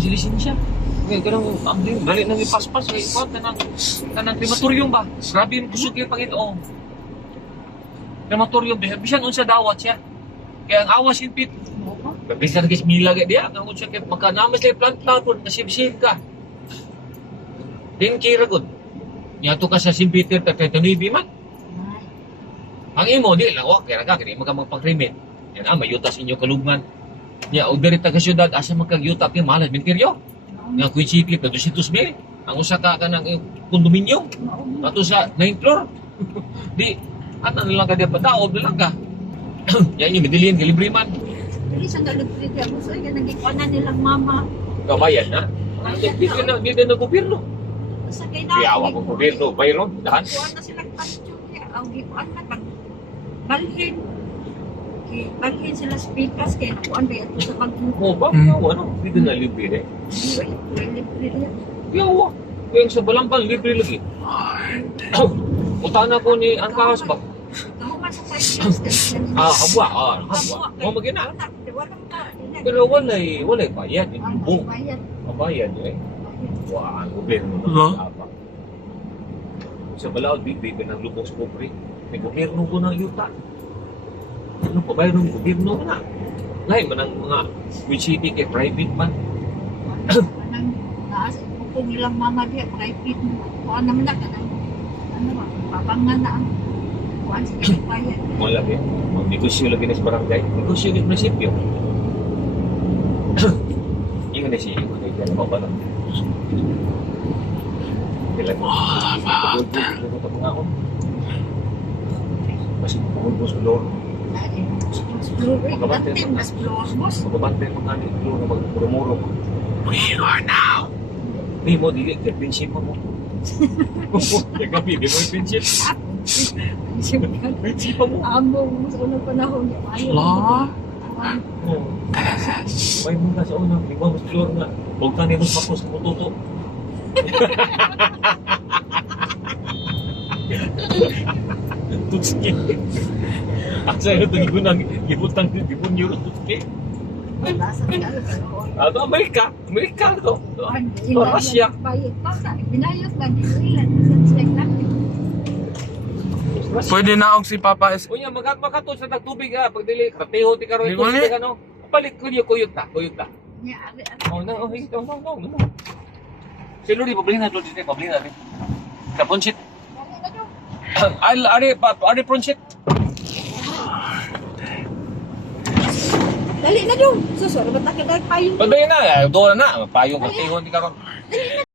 si lisensya. Kaya ganun, ang dali nang ipaspas. Kaya ikaw, kanang krematorium ba? Grabe yung kusog yung Panginoon. Krematorium, bisan unsa dawat siya. Kaya ang awas yung pit. Bisan kis mila kaya diya. Ang unsa kaya magkanamas na yung planta po, nasib-sib ka. Din kira good. Yato ka sa St. Peter, Tatunubi man. Ang imo, di lang, kaya ka, kaya magpangkrimen. Yan mayutas inyo kalugman. Ya, o diri taga syudad, asa magkagyuta kayo, malas, mentiryo. Nga Queen City, 200,000. Ang usa ka ng kondominyo. Ato sa 9th floor. Di, ano na lang ka diya, padaob na lang ka. Yan yung medilin, kalibre man. Dili sa galugri diya, gusto yung nagikanan nilang mama. Kabayan na. Hindi na gobyerno. Sa kay Iyawa ko gobyerno, bayron, dahan. Kuwan na silang pastyo niya. Ang gikuan na pag balhin. Balhin sila speakers kaya nakuan ba ito sa pagbuko. O ba, ano, hindi na libre eh. Libre niya. Yawa, yung sa Balambang, libre lagi. Utana ko ni Angkas ba? Tama man sa 5 years. Habwa. O magina. Pero walay bayad. Ang Buong bayad. bayad eh. Wah, ang gobyerno na apa. Sa Balaod, bibigyan ng lubos pobre. May gobyerno ko ng yuta. Ano pa ba yung gobyerno ko na? Lahat man ang mga Queen City kay private man. Anang naas kung ilang mama diya private mo. Kuan naman na kanang ano ba, papangan na ang kuan sa bayad. Wala eh. Mag-negosyo lagi na sa barangay. Negosyo ng prinsipyo. Yung na siya. Yung na ba lang? Kailan mo? Mas pumulbos ko lor. Mas flormos. Magabante mo nga ni lor na magmurumuro. We are now. Di mo, dili. Prinsipyo mo. Nagabi, di mo yung prinsipyo. Prinsipyo mo. Amo, sa unang panahon niya. May mga sa unang, di mo mas lor na. Huwag ka nito kapos sa mututo. Tutski. Asa ito gunang ibutang ibunyo tutski. Ato Amerika to. Russia. Bayad pa sa binayos lang dito ilan sa lang. Pwede na og si Papa is Unya magkakato sa tagtubig pag dili kateho ti karon ito Dili. ano. Balik ko niyo kuyot ta. Nya ari Oh no, no. Sino di pablina to dito pablina ni. Sa punchit. Ari punchit. Dali na dong. Susuro ba ta kay payong. Pagday na, do na, payong kateho ti karon.